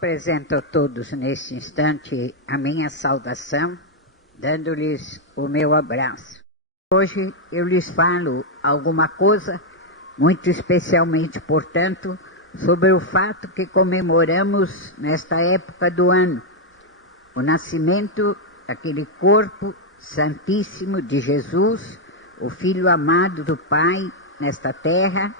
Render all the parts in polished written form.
apresento a todos neste instante a minha saudação, dando-lhes o meu abraço. Hoje eu lhes falo alguma coisa, muito especialmente, portanto, sobre o fato que comemoramos nesta época do ano, o nascimento daquele corpo santíssimo de Jesus, o Filho amado do Pai nesta terra,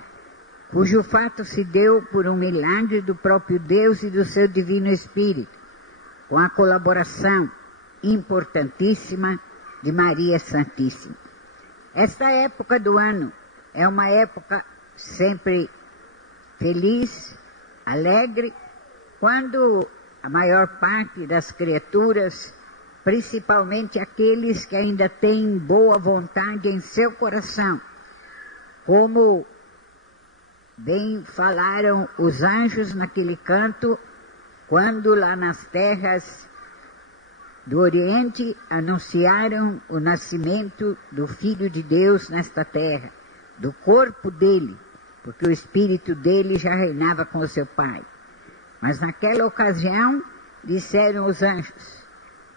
cujo fato se deu por um milagre do próprio Deus e do seu Divino Espírito, com a colaboração importantíssima de Maria Santíssima. Esta época do ano é uma época sempre feliz, alegre, quando a maior parte das criaturas, principalmente aqueles que ainda têm boa vontade em seu coração, como bem falaram os anjos naquele canto, quando lá nas terras do Oriente anunciaram o nascimento do Filho de Deus nesta terra, do corpo dele, porque o espírito dele já reinava com o seu Pai. Mas naquela ocasião disseram os anjos: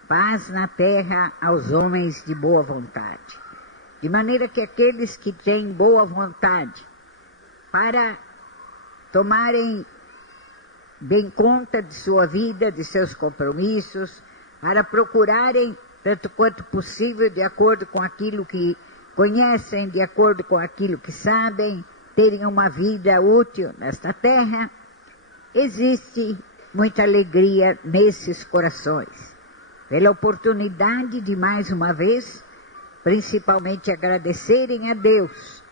paz na terra aos homens de boa vontade. De maneira que aqueles que têm boa vontade para tomarem bem conta de sua vida, de seus compromissos, para procurarem, tanto quanto possível, de acordo com aquilo que conhecem, de acordo com aquilo que sabem, terem uma vida útil nesta terra, existe muita alegria nesses corações, pela oportunidade de mais uma vez, principalmente agradecerem a Deus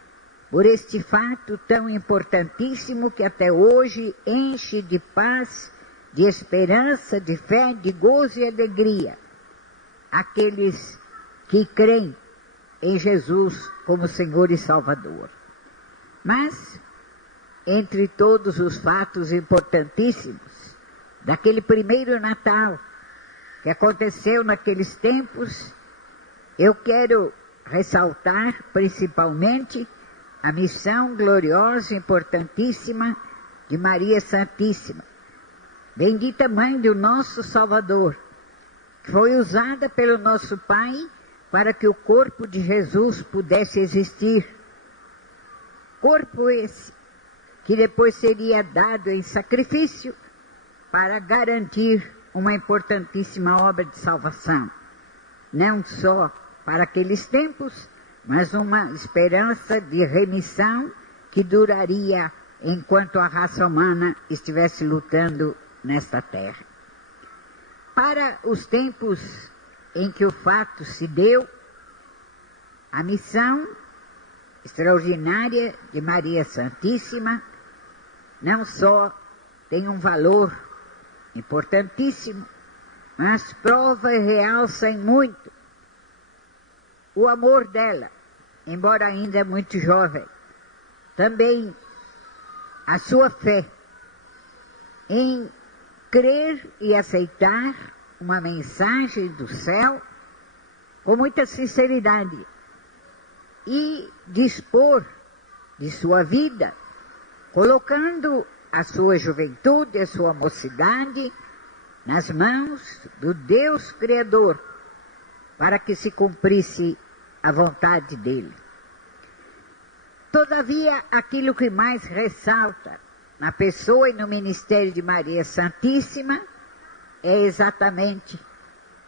por este fato tão importantíssimo que até hoje enche de paz, de esperança, de fé, de gozo e alegria aqueles que creem em Jesus como Senhor e Salvador. Mas, entre todos os fatos importantíssimos daquele primeiro Natal que aconteceu naqueles tempos, eu quero ressaltar principalmente a missão gloriosa e importantíssima de Maria Santíssima, bendita Mãe do nosso Salvador, que foi usada pelo nosso Pai para que o corpo de Jesus pudesse existir. Corpo esse que depois seria dado em sacrifício para garantir uma importantíssima obra de salvação, não só para aqueles tempos, mas uma esperança de remissão que duraria enquanto a raça humana estivesse lutando nesta terra. Para os tempos em que o fato se deu, a missão extraordinária de Maria Santíssima não só tem um valor importantíssimo, mas prova e realça em muito o amor dela, embora ainda muito jovem, também a sua fé em crer e aceitar uma mensagem do céu com muita sinceridade e dispor de sua vida, colocando a sua juventude, a sua mocidade nas mãos do Deus Criador, para que se cumprisse a vontade dele. Todavia, aquilo que mais ressalta na pessoa e no ministério de Maria Santíssima é exatamente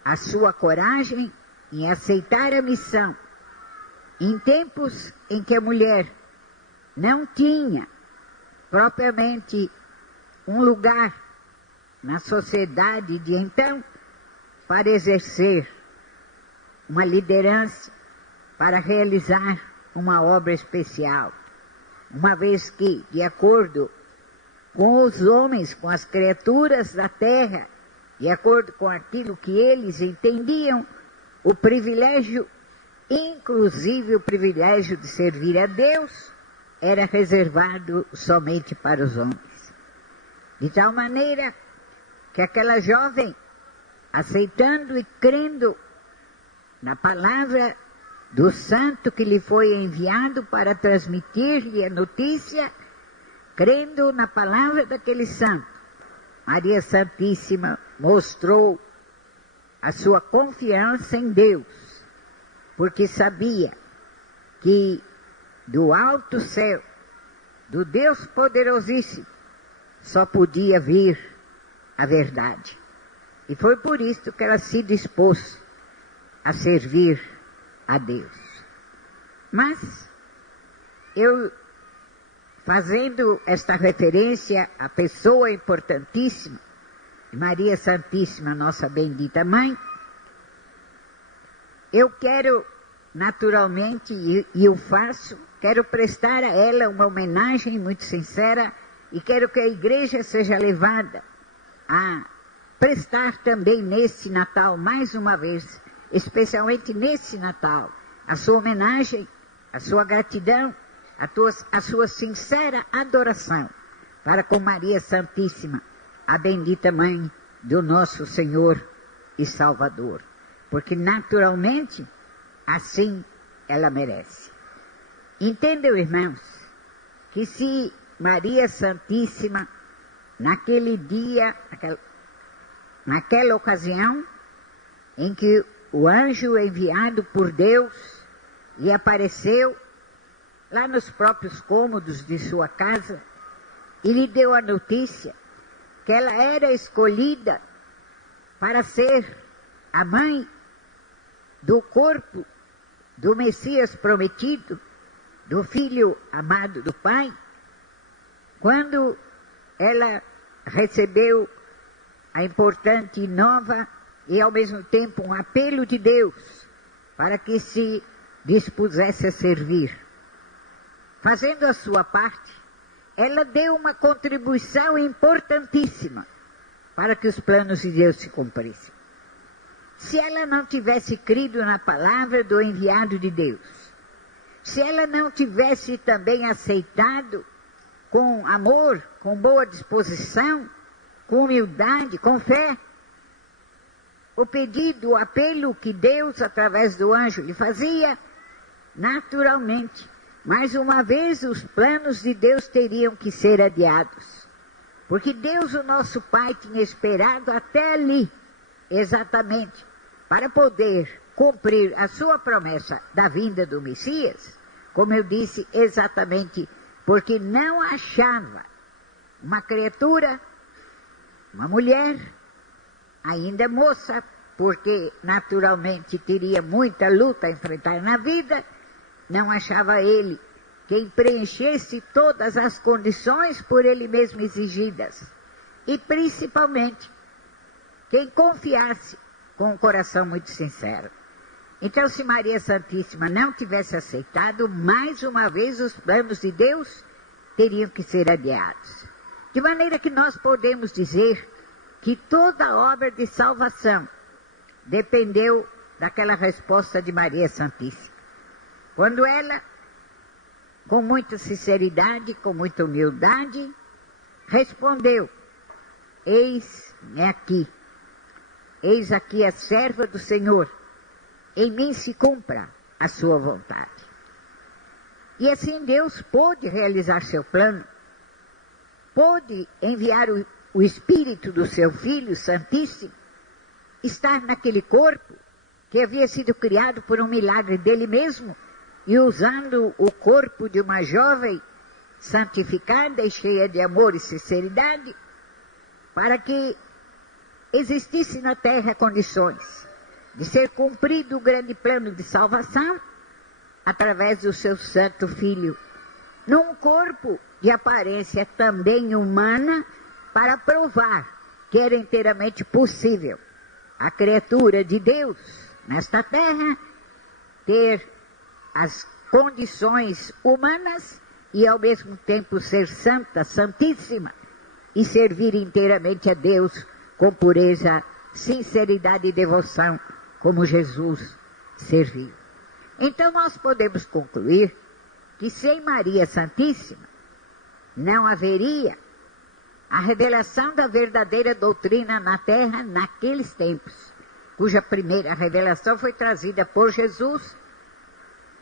a sua coragem em aceitar a missão, em tempos em que a mulher não tinha propriamente um lugar na sociedade de então para exercer uma liderança, para realizar uma obra especial, uma vez que, de acordo com os homens, com as criaturas da terra, de acordo com aquilo que eles entendiam, o privilégio, inclusive o privilégio de servir a Deus, era reservado somente para os homens. De tal maneira que aquela jovem, aceitando e crendo na palavra do santo que lhe foi enviado para transmitir-lhe a notícia, crendo na palavra daquele santo, Maria Santíssima mostrou a sua confiança em Deus, porque sabia que do alto céu, do Deus poderosíssimo, só podia vir a verdade. E foi por isso que ela se dispôs a servir a Deus. Mas eu, fazendo esta referência à pessoa importantíssima, Maria Santíssima, nossa bendita Mãe, eu quero, naturalmente, e eu faço, quero prestar a ela uma homenagem muito sincera e quero que a igreja seja levada a prestar também nesse Natal, mais uma vez, especialmente nesse Natal, a sua homenagem, a sua gratidão, a sua sincera adoração para com Maria Santíssima, a bendita Mãe do nosso Senhor e Salvador. Porque naturalmente, assim ela merece. Entendam, irmãos, que se Maria Santíssima, naquele dia, naquela ocasião, em que o anjo enviado por Deus lhe apareceu lá nos próprios cômodos de sua casa e lhe deu a notícia que ela era escolhida para ser a mãe do corpo do Messias prometido, do Filho amado do Pai, quando ela recebeu a importante nova e ao mesmo tempo um apelo de Deus para que se dispusesse a servir. Fazendo a sua parte, ela deu uma contribuição importantíssima para que os planos de Deus se cumprissem. Se ela não tivesse crido na palavra do enviado de Deus, se ela não tivesse também aceitado com amor, com boa disposição, com humildade, com fé, o pedido, o apelo que Deus, através do anjo, lhe fazia, naturalmente, mais uma vez os planos de Deus teriam que ser adiados. Porque Deus, o nosso Pai, tinha esperado até ali, exatamente, para poder cumprir a sua promessa da vinda do Messias, como eu disse, exatamente porque não achava uma criatura, uma mulher, ainda moça, porque naturalmente teria muita luta a enfrentar na vida, não achava ele quem preenchesse todas as condições por ele mesmo exigidas. E principalmente, quem confiasse com um coração muito sincero. Então, se Maria Santíssima não tivesse aceitado, mais uma vez os planos de Deus teriam que ser adiados. De maneira que nós podemos dizer que toda a obra de salvação dependeu daquela resposta de Maria Santíssima. Quando ela, com muita sinceridade, com muita humildade, respondeu: eis-me aqui, eis aqui a serva do Senhor, em mim se cumpra a sua vontade. E assim Deus pôde realizar seu plano, pôde enviar o Espírito do seu Filho Santíssimo, estar naquele corpo que havia sido criado por um milagre dele mesmo, e usando o corpo de uma jovem santificada e cheia de amor e sinceridade, para que existisse na terra condições de ser cumprido o grande plano de salvação através do seu santo Filho, num corpo de aparência também humana, para provar que era inteiramente possível a criatura de Deus nesta terra ter as condições humanas e ao mesmo tempo ser santa, santíssima, e servir inteiramente a Deus com pureza, sinceridade e devoção, como Jesus serviu. Então nós podemos concluir que sem Maria Santíssima não haveria a revelação da verdadeira doutrina na terra naqueles tempos, cuja primeira revelação foi trazida por Jesus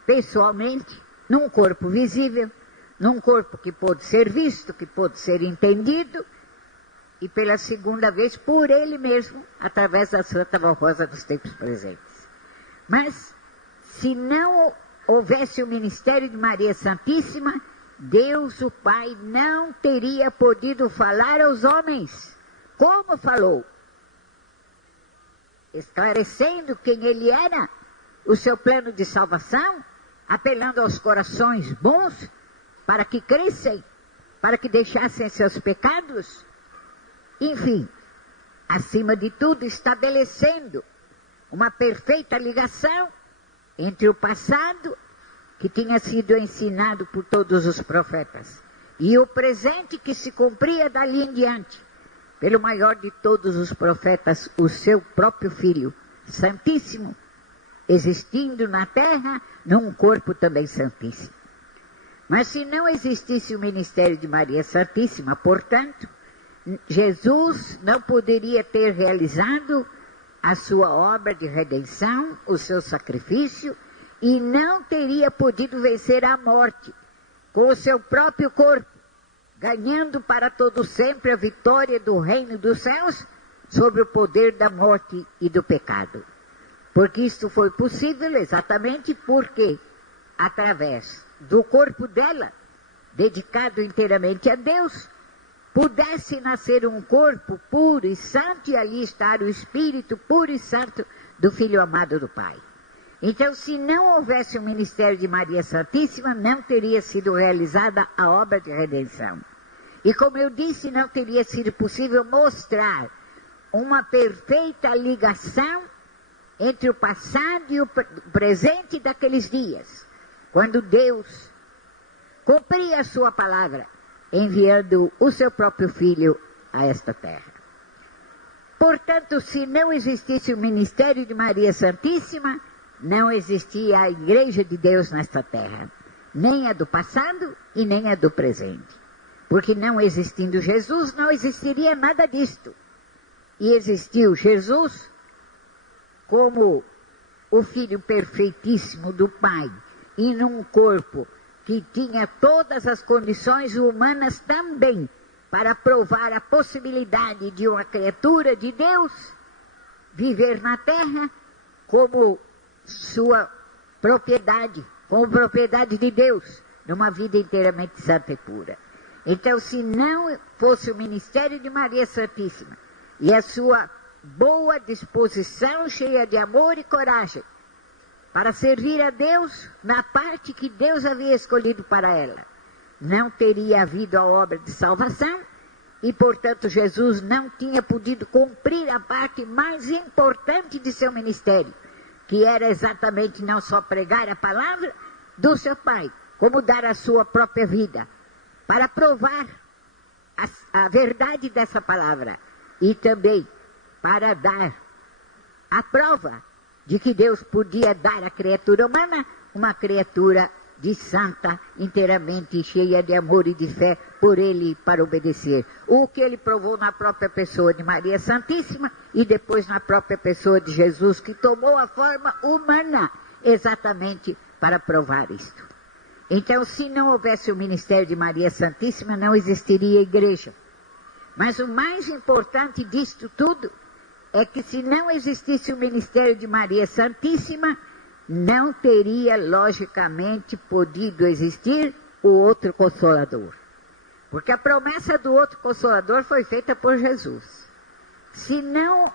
pessoalmente, num corpo visível, num corpo que pôde ser visto, que pôde ser entendido, e pela segunda vez por ele mesmo, através da Santa Rosa dos Tempos Presentes. Mas, se não houvesse o ministério de Maria Santíssima, Deus, o Pai, não teria podido falar aos homens, como falou, esclarecendo quem ele era, o seu plano de salvação, apelando aos corações bons, para que crescem, para que deixassem seus pecados, enfim, acima de tudo, estabelecendo uma perfeita ligação entre o passado, que tinha sido ensinado por todos os profetas, e o presente que se cumpria dali em diante, pelo maior de todos os profetas, o seu próprio Filho, Santíssimo, existindo na terra, num corpo também santíssimo. Mas se não existisse o ministério de Maria Santíssima, portanto, Jesus não poderia ter realizado a sua obra de redenção, o seu sacrifício, e não teria podido vencer a morte com o seu próprio corpo, ganhando para todo sempre a vitória do reino dos céus sobre o poder da morte e do pecado. Porque isto foi possível exatamente porque, através do corpo dela, dedicado inteiramente a Deus, pudesse nascer um corpo puro e santo, e ali estar o Espírito puro e santo do Filho amado do Pai. Então, se não houvesse o ministério de Maria Santíssima, não teria sido realizada a obra de redenção. E como eu disse, não teria sido possível mostrar uma perfeita ligação entre o passado e o presente daqueles dias, quando Deus cumpria a sua palavra, enviando o seu próprio Filho a esta terra. Portanto, se não existisse o ministério de Maria Santíssima, não existia a Igreja de Deus nesta terra, nem a do passado e nem a do presente. Porque não existindo Jesus, não existiria nada disto. E existiu Jesus como o Filho perfeitíssimo do Pai, e num corpo que tinha todas as condições humanas também, para provar a possibilidade de uma criatura de Deus viver na terra como sua propriedade, como propriedade de Deus, numa vida inteiramente santa e pura. Então, se não fosse o ministério de Maria Santíssima e a sua boa disposição, cheia de amor e coragem, para servir a Deus na parte que Deus havia escolhido para ela, não teria havido a obra de salvação e, portanto, Jesus não tinha podido cumprir a parte mais importante de seu ministério, que era exatamente não só pregar a palavra do seu Pai, como dar a sua própria vida, para provar a verdade dessa palavra e também para dar a prova de que Deus podia dar à criatura humana uma criatura de santa, inteiramente cheia de amor e de fé por ele para obedecer. O que ele provou na própria pessoa de Maria Santíssima e depois na própria pessoa de Jesus, que tomou a forma humana exatamente para provar isto. Então, se não houvesse o ministério de Maria Santíssima, não existiria igreja. Mas o mais importante disto tudo é que, se não existisse o ministério de Maria Santíssima, não teria, logicamente, podido existir o outro Consolador. Porque a promessa do outro Consolador foi feita por Jesus. Se não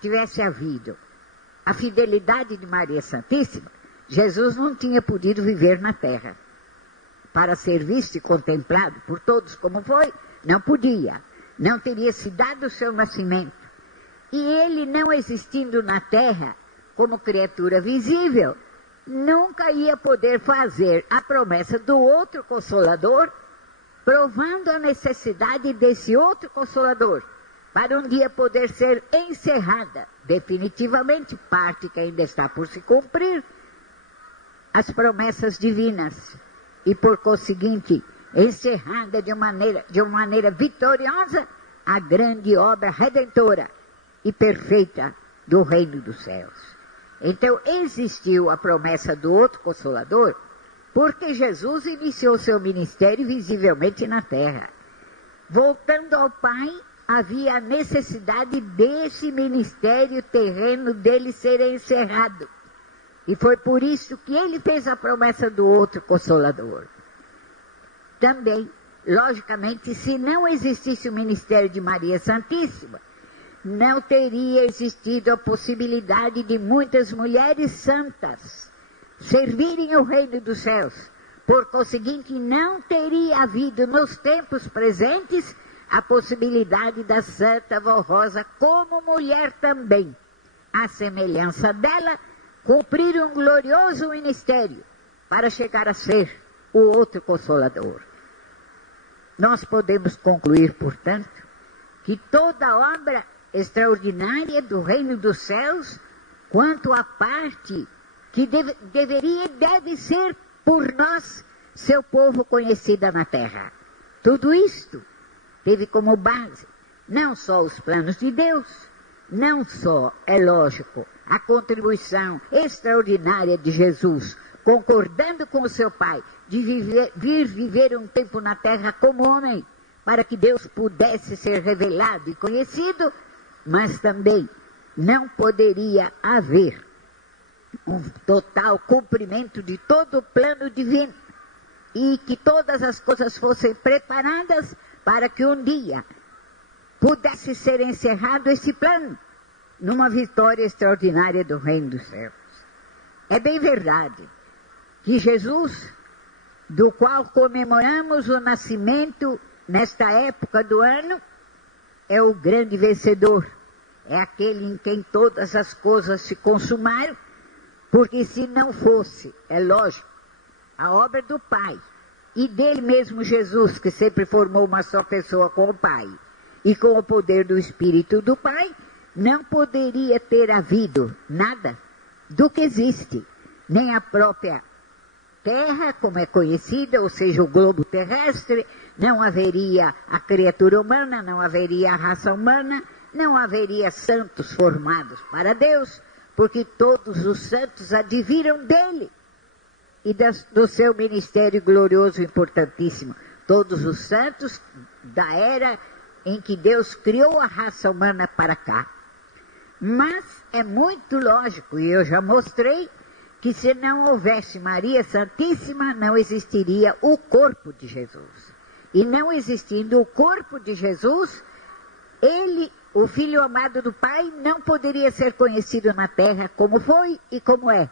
tivesse havido a fidelidade de Maria Santíssima, Jesus não tinha podido viver na terra. Para ser visto e contemplado por todos como foi, não podia. Não teria se dado o seu nascimento. E ele, não existindo na terra como criatura visível, nunca ia poder fazer a promessa do outro Consolador, provando a necessidade desse outro Consolador, para um dia poder ser encerrada definitivamente, parte que ainda está por se cumprir, as promessas divinas, e por conseguinte, encerrada de uma maneira vitoriosa, a grande obra redentora e perfeita do reino dos céus. Então, existiu a promessa do outro Consolador, porque Jesus iniciou seu ministério visivelmente na terra, voltando ao Pai havia a necessidade desse ministério terreno dele ser encerrado. E foi por isso que ele fez a promessa do outro Consolador. Também, logicamente, se não existisse o ministério de Maria Santíssima, não teria existido a possibilidade de muitas mulheres santas servirem o reino dos céus. Por conseguinte, não teria havido nos tempos presentes a possibilidade da Santa Vó Rosa, como mulher também, à semelhança dela, cumprir um glorioso ministério para chegar a ser o outro Consolador. Nós podemos concluir, portanto, que toda obra extraordinária do reino dos céus, quanto à parte que deveria e deve ser por nós, seu povo conhecida na terra. Tudo isto teve como base não só os planos de Deus, não só, é lógico, a contribuição extraordinária de Jesus, concordando com o seu Pai, de vir viver um tempo na terra como homem, para que Deus pudesse ser revelado e conhecido, mas também não poderia haver um total cumprimento de todo o plano divino, e que todas as coisas fossem preparadas para que um dia pudesse ser encerrado esse plano, numa vitória extraordinária do reino dos céus. É bem verdade que Jesus, do qual comemoramos o nascimento nesta época do ano, é o grande vencedor, é aquele em quem todas as coisas se consumaram, porque se não fosse, é lógico, a obra do Pai, e dele mesmo Jesus, que sempre formou uma só pessoa com o Pai, e com o poder do Espírito do Pai, não poderia ter havido nada do que existe, nem a própria Terra, como é conhecida, ou seja, o globo terrestre, não haveria a criatura humana, não haveria a raça humana, não haveria santos formados para Deus, porque todos os santos adviram dele e do seu ministério glorioso e importantíssimo. Todos os santos da era em que Deus criou a raça humana para cá. Mas é muito lógico, e eu já mostrei, que se não houvesse Maria Santíssima, não existiria o corpo de Jesus. E não existindo o corpo de Jesus, ele, o Filho amado do Pai, não poderia ser conhecido na terra como foi e como é.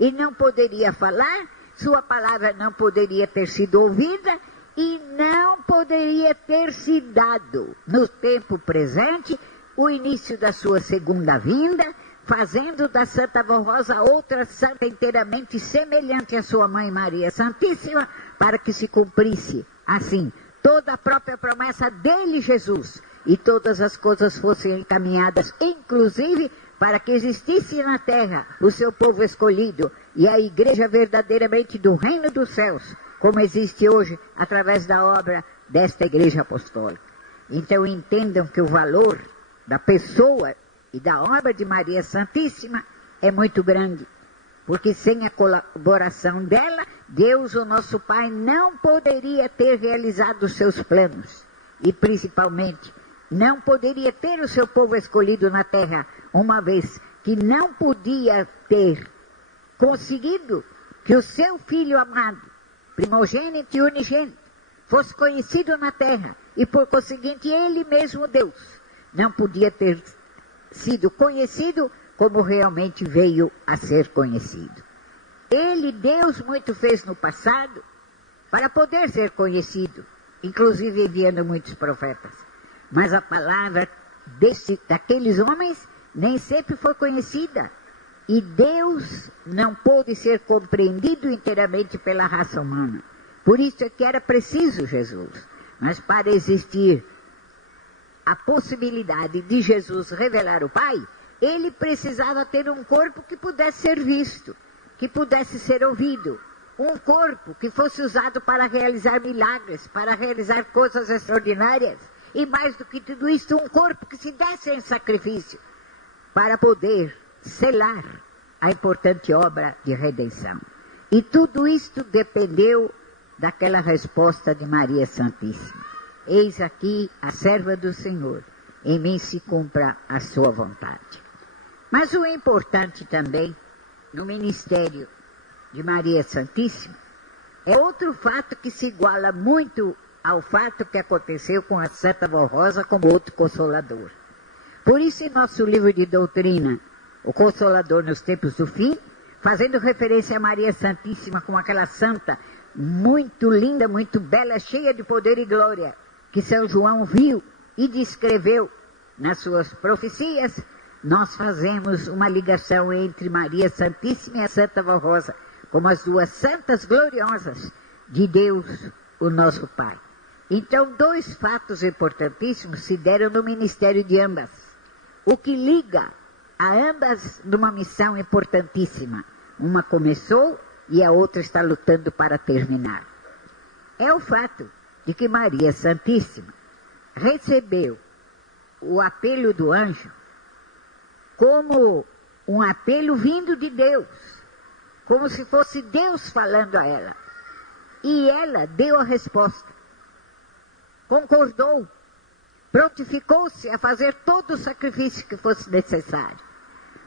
E não poderia falar, sua palavra não poderia ter sido ouvida e não poderia ter se dado, no tempo presente, o início da sua segunda vinda, fazendo da Santa Vó Rosa outra santa inteiramente semelhante à sua mãe Maria Santíssima, para que se cumprisse, assim, toda a própria promessa dele, Jesus, e todas as coisas fossem encaminhadas, inclusive para que existisse na terra o seu povo escolhido e a igreja verdadeiramente do reino dos céus, como existe hoje através da obra desta igreja apostólica. Então entendam que o valor da pessoa e da obra de Maria Santíssima é muito grande, porque sem a colaboração dela, Deus, o nosso Pai, não poderia ter realizado os seus planos, e principalmente não poderia ter o seu povo escolhido na terra, uma vez que não podia ter conseguido que o seu Filho amado, primogênito e unigênito, fosse conhecido na terra, e por conseguinte ele mesmo, Deus, não podia ter sido conhecido como realmente veio a ser conhecido. Ele, Deus, muito fez no passado para poder ser conhecido, inclusive enviando muitos profetas. Mas a palavra daqueles homens nem sempre foi conhecida. E Deus não pôde ser compreendido inteiramente pela raça humana. Por isso é que era preciso Jesus. Mas para existir a possibilidade de Jesus revelar o Pai, ele precisava ter um corpo que pudesse ser visto, que pudesse ser ouvido, um corpo que fosse usado para realizar milagres, para realizar coisas extraordinárias, e mais do que tudo isso, um corpo que se desse em sacrifício, para poder selar a importante obra de redenção. E tudo isto dependeu daquela resposta de Maria Santíssima. Eis aqui a serva do Senhor, em mim se cumpra a sua vontade. Mas o importante também, no ministério de Maria Santíssima, é outro fato que se iguala muito ao fato que aconteceu com a Santa Vó Rosa como outro consolador. Por isso, em nosso livro de doutrina, O Consolador nos Tempos do Fim, fazendo referência a Maria Santíssima como aquela santa muito linda, muito bela, cheia de poder e glória, que São João viu e descreveu nas suas profecias, nós fazemos uma ligação entre Maria Santíssima e a Santa Vó Rosa, como as duas santas gloriosas de Deus, o nosso Pai. Então, dois fatos importantíssimos se deram no ministério de ambas, o que liga a ambas numa missão importantíssima. Uma começou e a outra está lutando para terminar. É o fato de que Maria Santíssima recebeu o apelo do anjo como um apelo vindo de Deus, como se fosse Deus falando a ela. E ela deu a resposta, concordou, prontificou-se a fazer todo o sacrifício que fosse necessário.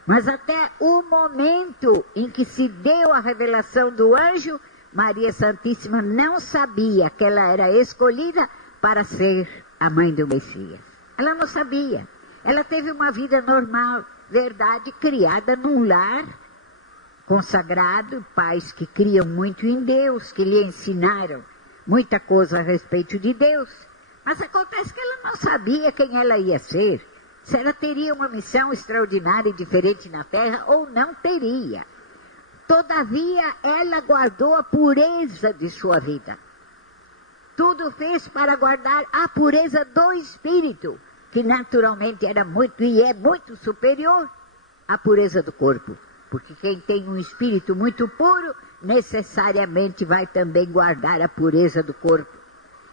Mas até o momento em que se deu a revelação do anjo, Maria Santíssima não sabia que ela era escolhida para ser a mãe do Messias. Ela não sabia. Ela teve uma vida normal, verdade, criada num lar consagrado, pais que criam muito em Deus, que lhe ensinaram muita coisa a respeito de Deus. Mas acontece que ela não sabia quem ela ia ser, se ela teria uma missão extraordinária e diferente na terra ou não teria. Todavia, ela guardou a pureza de sua vida. Tudo fez para guardar a pureza do espírito, que naturalmente era muito e é muito superior à pureza do corpo. Porque quem tem um espírito muito puro, necessariamente vai também guardar a pureza do corpo.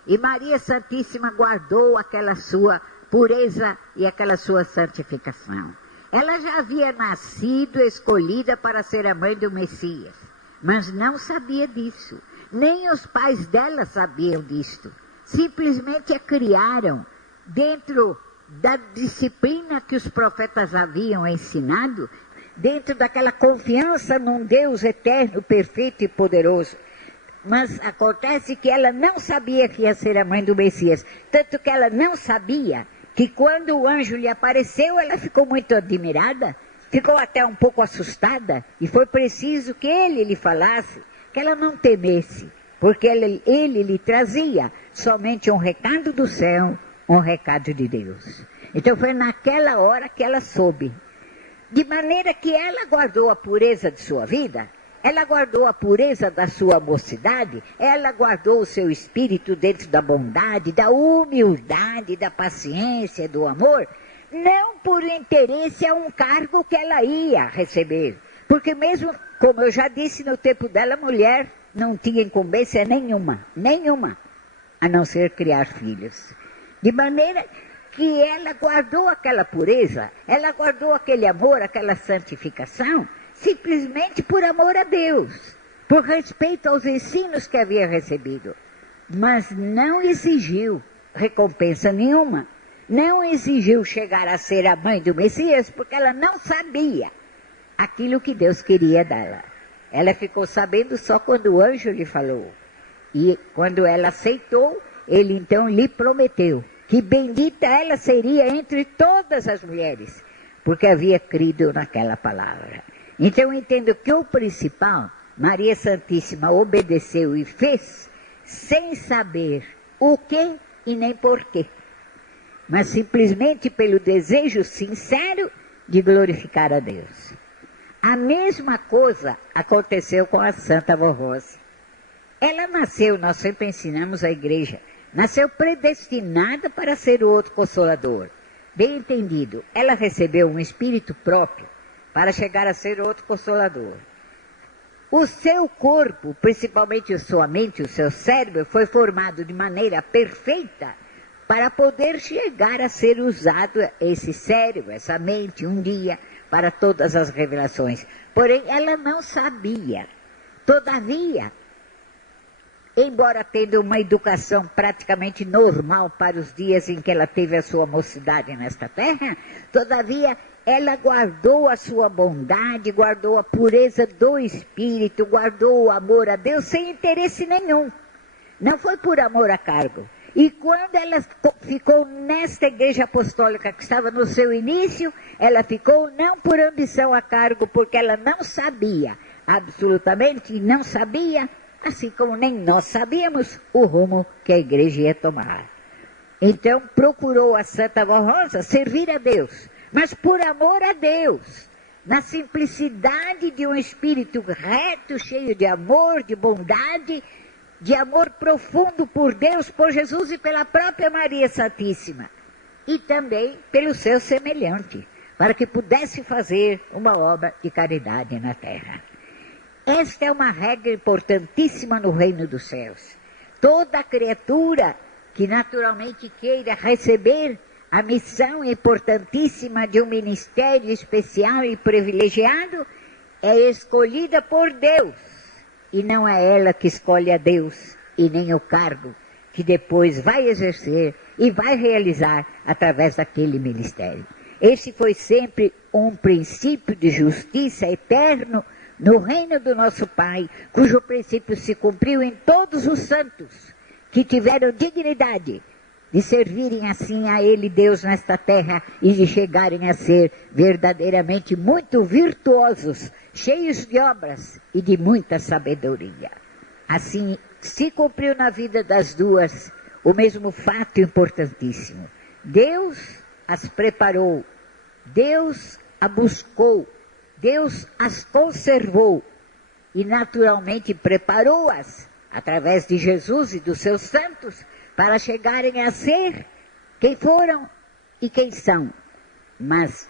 E Maria Santíssima guardou aquela sua pureza e aquela sua santificação. Ela já havia nascido escolhida para ser a mãe do Messias, mas não sabia disso. Nem os pais dela sabiam disto. Simplesmente a criaram dentro da disciplina que os profetas haviam ensinado, dentro daquela confiança num Deus eterno, perfeito e poderoso. Mas acontece que ela não sabia que ia ser a mãe do Messias. Tanto que ela não sabia que quando o anjo lhe apareceu, ela ficou muito admirada, ficou até um pouco assustada, e foi preciso que ele lhe falasse, que ela não temesse, porque ele lhe trazia somente um recado do céu, um recado de Deus. Então foi naquela hora que ela soube. De maneira que ela guardou a pureza de sua vida, ela guardou a pureza da sua mocidade, ela guardou o seu espírito dentro da bondade, da humildade, da paciência, do amor, não por interesse a um cargo que ela ia receber. Porque mesmo, como eu já disse, no tempo dela, a mulher não tinha incumbência nenhuma, a não ser criar filhos. De maneira que ela guardou aquela pureza, ela guardou aquele amor, aquela santificação, simplesmente por amor a Deus, por respeito aos ensinos que havia recebido. Mas não exigiu recompensa nenhuma, não exigiu chegar a ser a mãe do Messias, porque ela não sabia aquilo que Deus queria dela. Ela ficou sabendo só quando o anjo lhe falou. E quando ela aceitou, ele então lhe prometeu que bendita ela seria entre todas as mulheres, porque havia crido naquela palavra. Então eu entendo que o principal, Maria Santíssima obedeceu e fez, sem saber o que e nem porquê, mas simplesmente pelo desejo sincero de glorificar a Deus. A mesma coisa aconteceu com a Santa Vó Rosa. Ela nasceu, nós sempre ensinamos a igreja, nasceu predestinada para ser o outro consolador. Bem entendido, ela recebeu um espírito próprio para chegar a ser outro consolador. O seu corpo, principalmente a sua mente, o seu cérebro, foi formado de maneira perfeita para poder chegar a ser usado esse cérebro, essa mente, um dia, para todas as revelações. Porém, ela não sabia. Todavia, embora tendo uma educação praticamente normal para os dias em que ela teve a sua mocidade nesta terra, todavia ela guardou a sua bondade, guardou a pureza do espírito, guardou o amor a Deus sem interesse nenhum. Não foi por amor a cargo. E quando ela ficou nesta igreja apostólica que estava no seu início, ela ficou não por ambição a cargo, porque ela não sabia, absolutamente não sabia, assim como nem nós sabíamos o rumo que a igreja ia tomar. Então procurou a Santa Vó Rosa servir a Deus, mas por amor a Deus, na simplicidade de um espírito reto, cheio de amor, de bondade, de amor profundo por Deus, por Jesus e pela própria Maria Santíssima, e também pelo seu semelhante, para que pudesse fazer uma obra de caridade na terra. Esta é uma regra importantíssima no reino dos céus. Toda criatura que naturalmente queira receber a missão importantíssima de um ministério especial e privilegiado é escolhida por Deus. E não é ela que escolhe a Deus e nem o cargo que depois vai exercer e vai realizar através daquele ministério. Esse foi sempre um princípio de justiça eterno no reino do nosso Pai, cujo princípio se cumpriu em todos os santos que tiveram dignidade de servirem assim a Ele, Deus, nesta terra e de chegarem a ser verdadeiramente muito virtuosos, cheios de obras e de muita sabedoria. Assim, se cumpriu na vida das duas o mesmo fato importantíssimo. Deus as preparou, Deus a buscou, Deus as conservou e naturalmente preparou-as através de Jesus e dos seus santos para chegarem a ser quem foram e quem são. Mas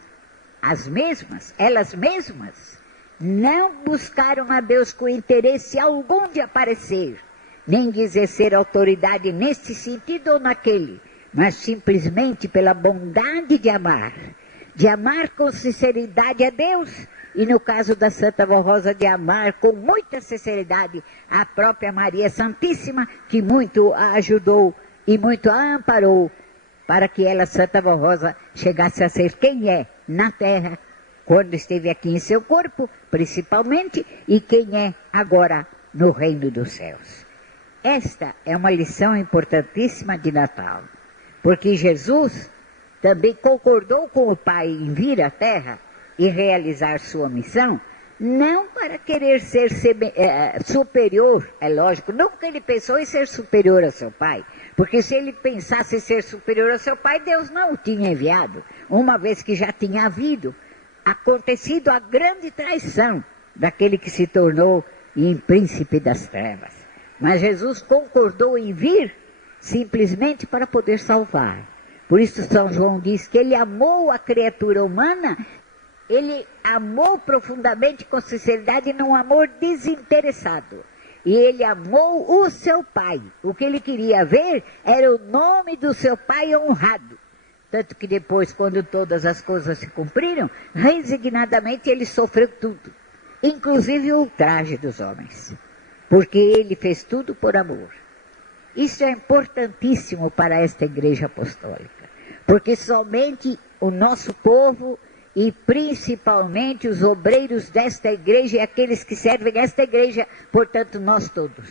elas mesmas, não buscaram a Deus com interesse algum de aparecer, nem de exercer autoridade neste sentido ou naquele, mas simplesmente pela bondade de amar com sinceridade a Deus, e no caso da Santa Vó Rosa, de amar com muita sinceridade a própria Maria Santíssima, que muito a ajudou e muito a amparou, para que ela, Santa Vó Rosa, chegasse a ser quem é na terra, quando esteve aqui em seu corpo, principalmente, e quem é agora no reino dos céus. Esta é uma lição importantíssima de Natal, porque Jesus também concordou com o Pai em vir à terra e realizar sua missão, não para querer ser superior, é lógico, nunca ele pensou em ser superior ao seu Pai, porque se ele pensasse em ser superior ao seu Pai, Deus não o tinha enviado, uma vez que já tinha acontecido a grande traição daquele que se tornou príncipe das trevas. Mas Jesus concordou em vir simplesmente para poder salvar. Por isso São João diz que ele amou a criatura humana, ele amou profundamente com sinceridade, num amor desinteressado. E ele amou o seu Pai. O que ele queria ver era o nome do seu Pai honrado. Tanto que depois, quando todas as coisas se cumpriram, resignadamente ele sofreu tudo, inclusive o ultraje dos homens, porque ele fez tudo por amor. Isso é importantíssimo para esta igreja apostólica, porque somente o nosso povo e principalmente os obreiros desta igreja e aqueles que servem esta igreja, portanto nós todos,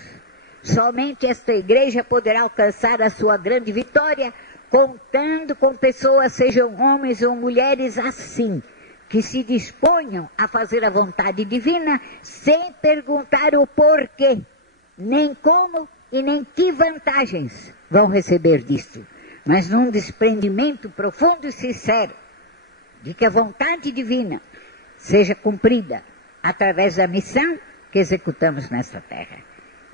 somente esta igreja poderá alcançar a sua grande vitória, contando com pessoas, sejam homens ou mulheres assim, que se disponham a fazer a vontade divina sem perguntar o porquê, nem como e nem que vantagens vão receber disso, mas num desprendimento profundo e sincero de que a vontade divina seja cumprida através da missão que executamos nesta terra.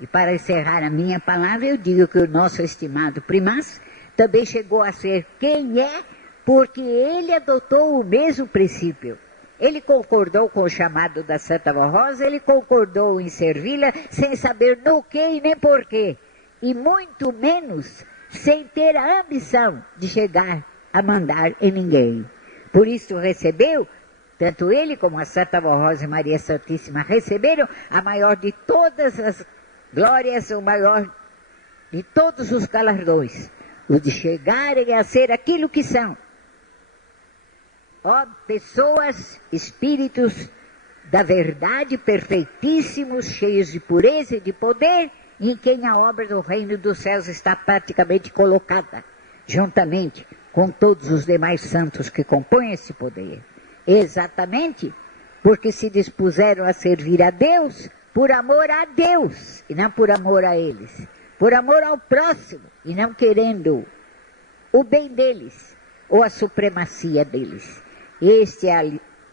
E para encerrar a minha palavra, eu digo que o nosso estimado primaz também chegou a ser quem é, porque ele adotou o mesmo princípio. Ele concordou com o chamado da Santa Vó Rosa, ele concordou em servi-la sem saber no que e nem porquê, e muito menos sem ter a ambição de chegar a mandar em ninguém. Por isso recebeu, tanto ele como a Santa Vó Rosa e Maria Santíssima receberam a maior de todas as glórias, o maior de todos os galardões, o de chegarem a ser aquilo que são. Ó, pessoas, espíritos da verdade, perfeitíssimos, cheios de pureza e de poder, em quem a obra do reino dos céus está praticamente colocada, juntamente com todos os demais santos que compõem esse poder. Exatamente porque se dispuseram a servir a Deus por amor a Deus, e não por amor a eles. Por amor ao próximo, e não querendo o bem deles, ou a supremacia deles. Este é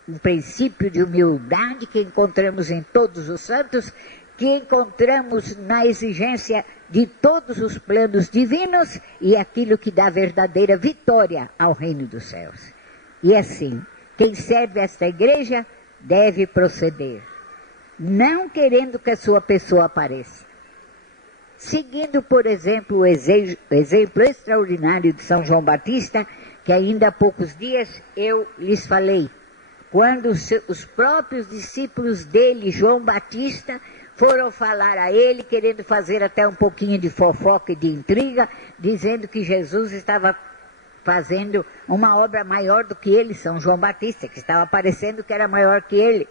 um princípio de humildade que encontramos em todos os santos, que encontramos na exigência de todos os planos divinos e aquilo que dá verdadeira vitória ao reino dos céus. E assim, quem serve esta igreja deve proceder, não querendo que a sua pessoa apareça. Seguindo, por exemplo, o exemplo extraordinário de São João Batista, que ainda há poucos dias eu lhes falei, quando os próprios discípulos dele, João Batista, foram falar a ele, querendo fazer até um pouquinho de fofoca e de intriga, dizendo que Jesus estava fazendo uma obra maior do que ele, São João Batista, que estava parecendo que era maior que ele.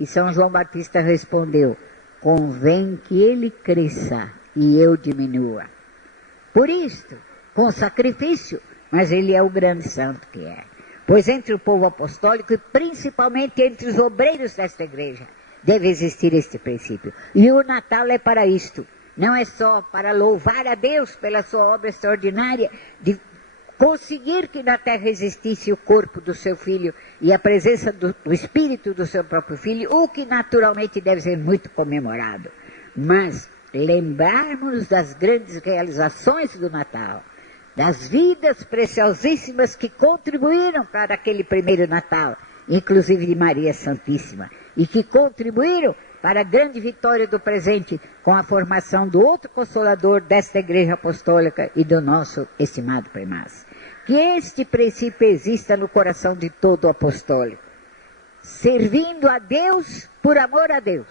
E São João Batista respondeu, convém que ele cresça e eu diminua. Por isto, com sacrifício, mas ele é o grande santo que é. Pois entre o povo apostólico e principalmente entre os obreiros desta igreja, deve existir este princípio. E o Natal é para isto. Não é só para louvar a Deus pela sua obra extraordinária de conseguir que na terra existisse o corpo do seu filho e a presença do espírito do seu próprio filho, o que naturalmente deve ser muito comemorado. Mas lembrarmos das grandes realizações do Natal, das vidas preciosíssimas que contribuíram para aquele primeiro Natal, inclusive de Maria Santíssima, e que contribuíram para a grande vitória do presente com a formação do outro Consolador desta Igreja Apostólica e do nosso estimado primaz. Que este princípio exista no coração de todo apostólico, servindo a Deus por amor a Deus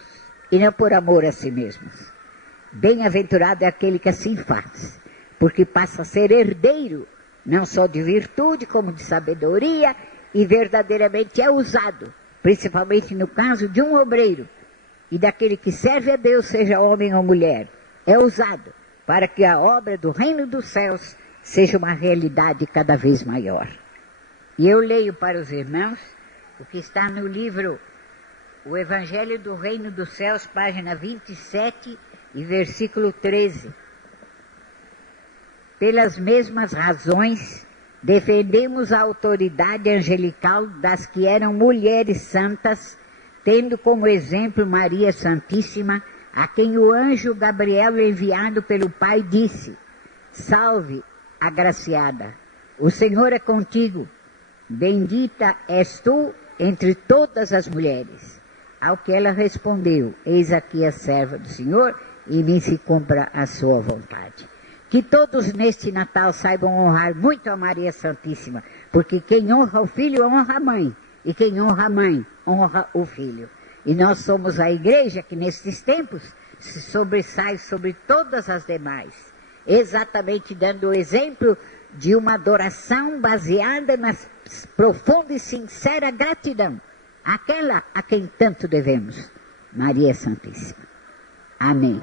e não por amor a si mesmos. Bem-aventurado é aquele que assim faz, porque passa a ser herdeiro, não só de virtude, como de sabedoria, e verdadeiramente é usado, principalmente no caso de um obreiro, e daquele que serve a Deus, seja homem ou mulher, é usado para que a obra do reino dos céus seja uma realidade cada vez maior. E eu leio para os irmãos o que está no livro O Evangelho do Reino dos Céus, página 27 e versículo 13. Pelas mesmas razões, defendemos a autoridade angelical das que eram mulheres santas, tendo como exemplo Maria Santíssima, a quem o anjo Gabriel, enviado pelo Pai, disse: salve, agraciada, o Senhor é contigo, bendita és tu entre todas as mulheres. Ao que ela respondeu: eis aqui a serva do Senhor, e me se cumpra a sua vontade. Que todos neste Natal saibam honrar muito a Maria Santíssima, porque quem honra o filho honra a mãe, e quem honra a mãe honra o filho. E nós somos a igreja que nestes tempos se sobressai sobre todas as demais, exatamente dando o exemplo de uma adoração baseada na profunda e sincera gratidão, aquela a quem tanto devemos, Maria Santíssima. Amém.